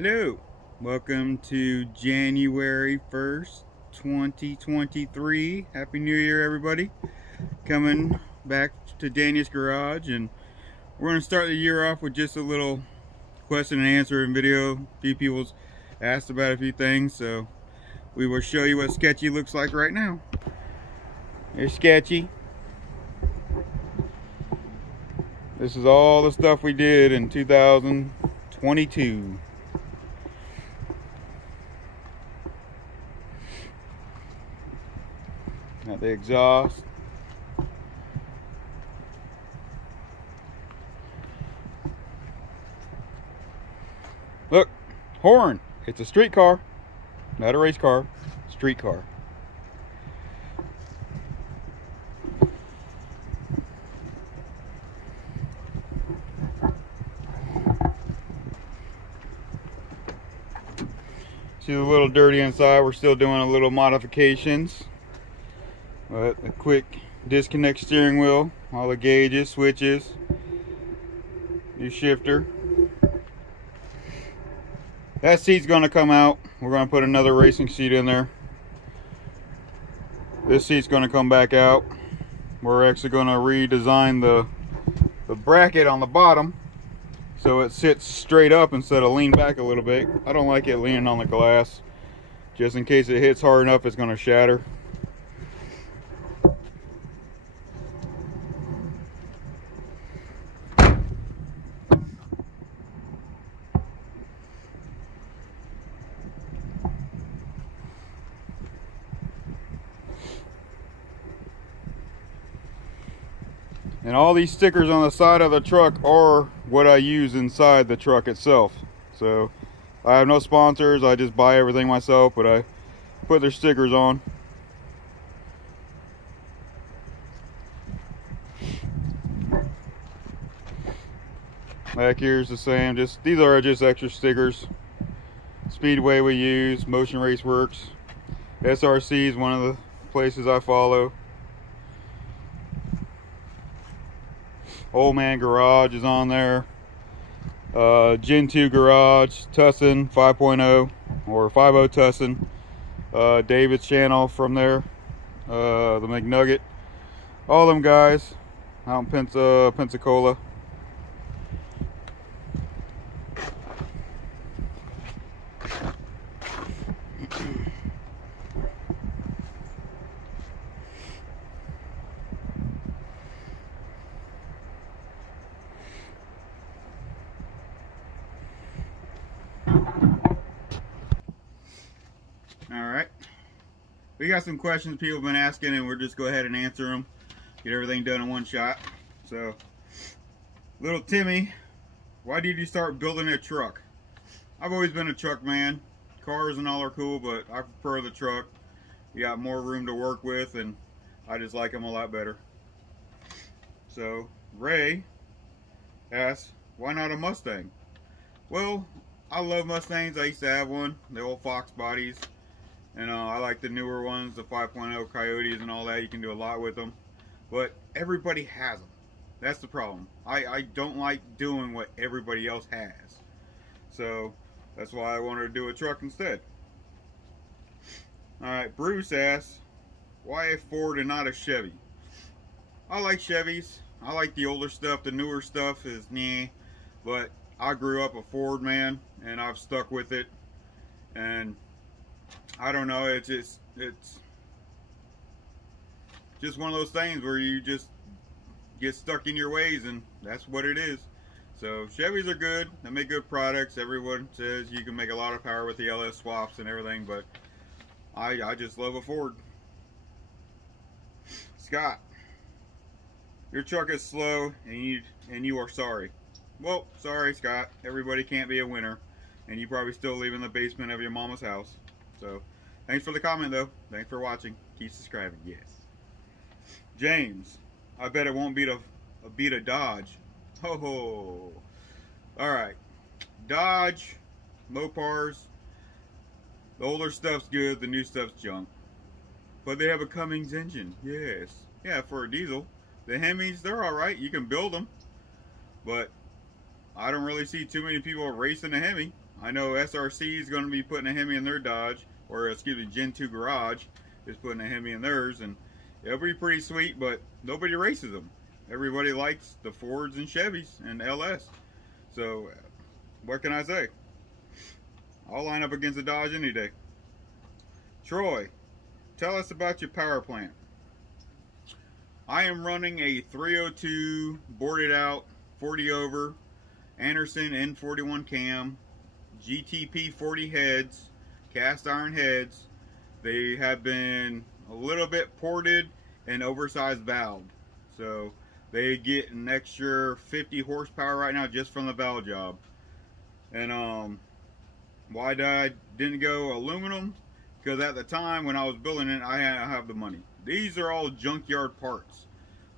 Hello, welcome to January 1st, 2023. Happy New Year, everybody. Coming back to Daniel's Garage, and we're going to start the year off with just a little question and answer video. A few people's asked about a few things, so we will show you what Sketchy looks like right now. Here's Sketchy. This is all the stuff we did in 2022. Got the exhaust. Look, horn. It's a street car, not a race car. Street car. See, a little dirty inside. We're still doing a little modifications. But a quick disconnect steering wheel, all the gauges, switches, new shifter. That seat's going to come out. We're going to put another racing seat in there. This seat's going to come back out. We're actually going to redesign the bracket on the bottom so it sits straight up instead of lean back a little bit. I don't like it leaning on the glass. Just in case it hits hard enough, it's going to shatter. And all these stickers on the side of the truck are what I use inside the truck itself. So I have no sponsors, I just buy everything myself, but I put their stickers on. Back here's the same, these are just extra stickers. Speedway we use, Motion Race Works. SRC is one of the places I follow. Old Man Garage is on there. Gen 2 Garage, Tussin 5.0 or 5.0 Tussin. David's channel from there. The McNugget. All them guys out in Pensacola. Alright, we got some questions people have been asking, and we'll just go ahead and answer them. Get everything done in one shot. So, little Timmy, why did you start building a truck? I've always been a truck man. Cars and all are cool, but I prefer the truck. You got more room to work with, and I just like them a lot better. So, Ray asked, why not a Mustang? Well, I love Mustangs. I used to have one, the old Fox bodies. And I like the newer ones, the 5.0 Coyotes and all that. You can do a lot with them. But everybody has them. That's the problem. I don't like doing what everybody else has. So that's why I wanted to do a truck instead. Alright, Bruce asks, why a Ford and not a Chevy? I like Chevys. I like the older stuff. The newer stuff is nah. But I grew up a Ford man, and I've stuck with it. And I don't know, it's just one of those things where you just get stuck in your ways, and that's what it is. So Chevys are good, they make good products. Everyone says you can make a lot of power with the LS swaps and everything, but I just love a Ford. Scott, your truck is slow and you are sorry. Well, sorry Scott, everybody can't be a winner, and you probably still live in the basement of your mama's house. So, thanks for the comment though. Thanks for watching. Keep subscribing. Yes. James, I bet it won't beat a Dodge. Ho ho. All right. Dodge, Mopars. The older stuff's good. The new stuff's junk. But they have a Cummins engine. Yes. Yeah, for a diesel. The Hemis, they're all right. You can build them. But I don't really see too many people racing a Hemi. I know SRC is going to be putting a Hemi in their Dodge, or excuse me, Gen 2 Garage is putting a Hemi in theirs, and it'll be pretty sweet, but nobody races them. Everybody likes the Fords and Chevys and LS. So, what can I say? I'll line up against a Dodge any day. Troy, tell us about your power plant. I am running a 302 boarded out 40 over Anderson N41 cam, GTP 40 heads, cast iron heads. They have been a little bit ported and oversized valve. So they get an extra 50 horsepower right now just from the valve job. And why I didn't go aluminum? Because at the time when I was building it, I have the money. These are all junkyard parts.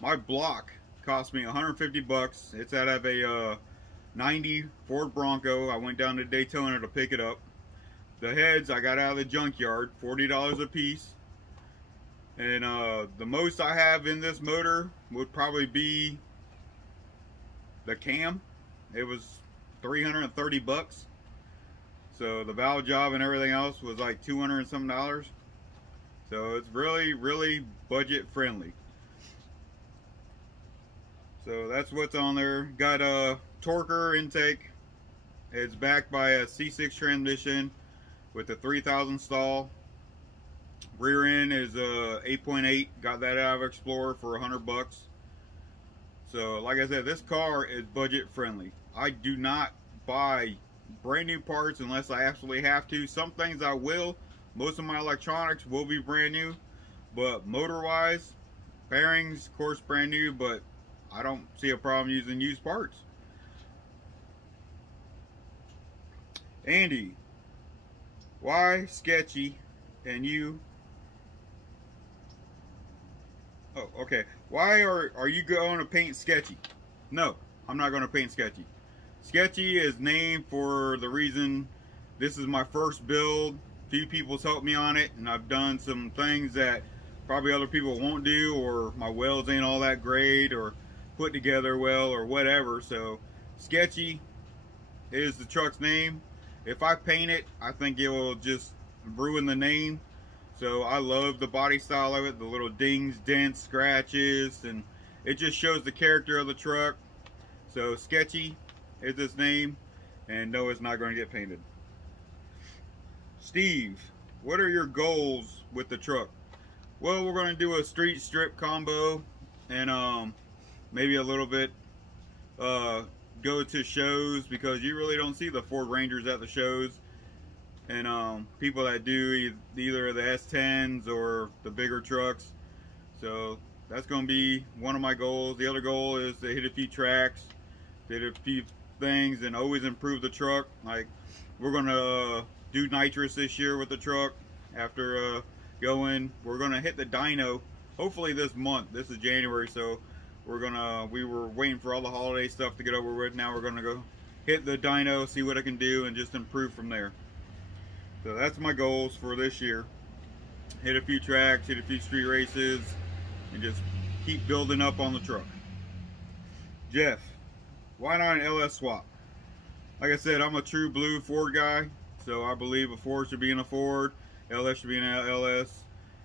My block cost me 150 bucks. It's out of a 90 Ford Bronco. I went down to Daytona to pick it up. The heads I got out of the junkyard, $40 a piece. And the most I have in this motor would probably be the cam. It was 330 bucks. So the valve job and everything else was like 200 and some dollars. So it's really, really budget friendly. So that's what's on there. Got a Torquer intake. It's backed by a C6 transmission with a 3000 stall. Rear end is a 8.8. Got that out of Explorer for 100 bucks. So like I said, this car is budget friendly. I do not buy brand new parts unless I absolutely have to. Some things I will. Most of my electronics will be brand new, but motor wise, bearings of course brand new, but I don't see a problem using used parts. Andy, why sketchy and you? Oh, okay. Why are you going to paint sketchy? No, I'm not going to paint sketchy. Sketchy is named for the reason this is my first build. Few people's helped me on it, and I've done some things that probably other people won't do, or my welds ain't all that great, or put together well, or whatever. So sketchy is the truck's name. If I paint it, I think it will just ruin the name. So I love the body style of it, the little dings, dents, scratches, and it just shows the character of the truck. So sketchy is its name, and no, it's not going to get painted. Steve, what are your goals with the truck? Well, we're going to do a street strip combo, and maybe a little bit go to shows, because you really don't see the Ford Rangers at the shows. And people that do either the S10s or the bigger trucks. So that's going to be one of my goals. The other goal is to hit a few tracks, hit a few things, and always improve the truck. Like, we're going to do nitrous this year with the truck. After we're going to hit the dyno hopefully this month. This is January, so we were waiting for all the holiday stuff to get over with. Now we're going to go hit the dyno, see what I can do, and just improve from there. So that's my goals for this year. Hit a few tracks, hit a few street races, and just keep building up on the truck. Jeff, why not an LS swap? Like I said, I'm a true blue Ford guy, so I believe a Ford should be in a Ford, LS should be in an LS.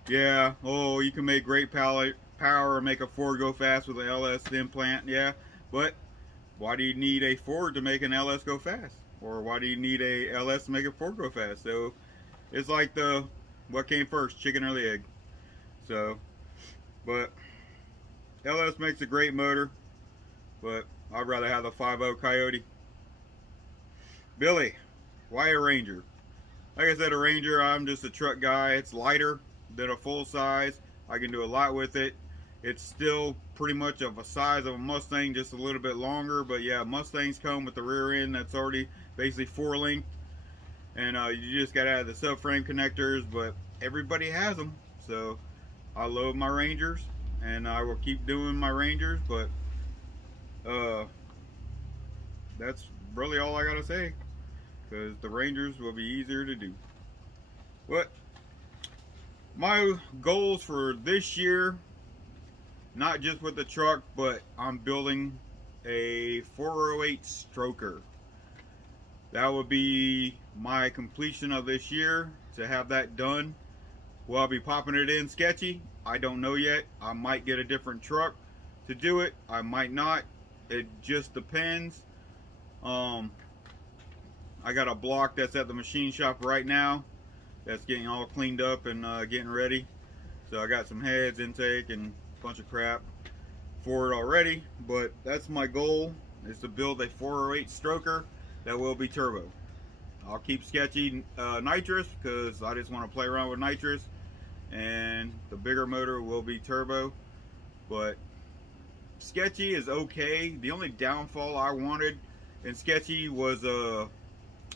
Yeah, oh, you can make great power and make a Ford go fast with an LS implant, yeah, but why do you need a Ford to make an LS go fast? Or why do you need a LS to make a Ford go fast? So it's like what came first, chicken or the egg? So, but LS makes a great motor, but I'd rather have the 5.0 Coyote. Billy, why a Ranger? Like I said, a Ranger, I'm just a truck guy. It's lighter than a full size. I can do a lot with it. It's still pretty much of a size of a Mustang, just a little bit longer. But yeah, Mustangs come with the rear end that's already basically 4-length, and you just got to add the subframe connectors. But everybody has them, so I love my Rangers, and I will keep doing my Rangers. But that's really all I gotta say, because the Rangers will be easier to do. What my goals for this year, not just with the truck, but I'm building a 408 stroker. that would be my completion of this year, to have that done. Will I be popping it in sketchy? I don't know yet. I might get a different truck to do it. I might not. It just depends. I got a block that's at the machine shop right now that's getting all cleaned up and getting ready. So I got some heads, intake, and a bunch of crap for it already. But that's my goal, is to build a 408 stroker that will be turbo. I'll keep sketchy nitrous because I just want to play around with nitrous, and the bigger motor will be turbo. But sketchy is okay. The only downfall I wanted in sketchy was the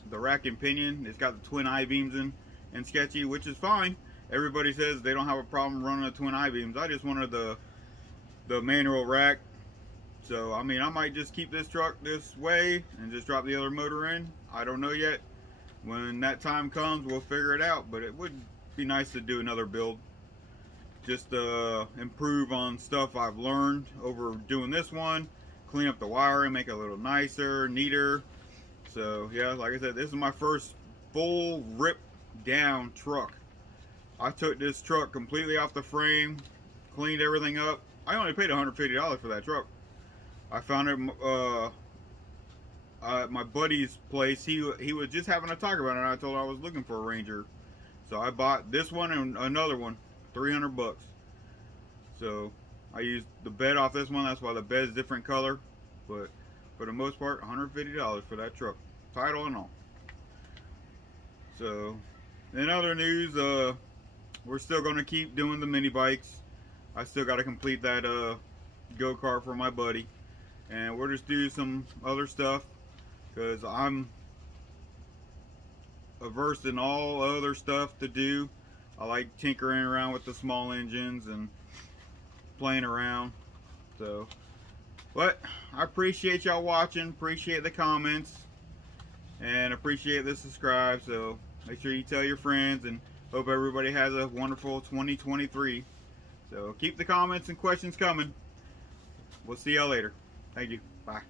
rack and pinion. It's got the twin I-beams in sketchy, which is fine. Everybody says they don't have a problem running the twin I-beams. I just wanted the manual rack. So I mean, I might just keep this truck this way and just drop the other motor in. I don't know yet. When that time comes, we'll figure it out. But it would be nice to do another build, just to improve on stuff I've learned over doing this one, clean up the wiring, make it a little nicer, neater. So yeah, like I said, this is my first full rip down truck. I took this truck completely off the frame, cleaned everything up. I only paid $150 for that truck. I found it at my buddy's place. He was just having a talk about it, and I told him I was looking for a Ranger. So I bought this one and another one, 300 bucks. So I used the bed off this one. That's why the bed's different color. But for the most part, $150 for that truck, title and all. So in other news, we're still going to keep doing the mini bikes. I still got to complete that go-kart for my buddy, and we'll just do some other stuff because I'm averse in all other stuff to do. I like tinkering around with the small engines and playing around. So, but I appreciate y'all watching, appreciate the comments, and appreciate the subscribe. So make sure you tell your friends, and hope everybody has a wonderful 2023. So keep the comments and questions coming. We'll see y'all later. Thank you. Bye.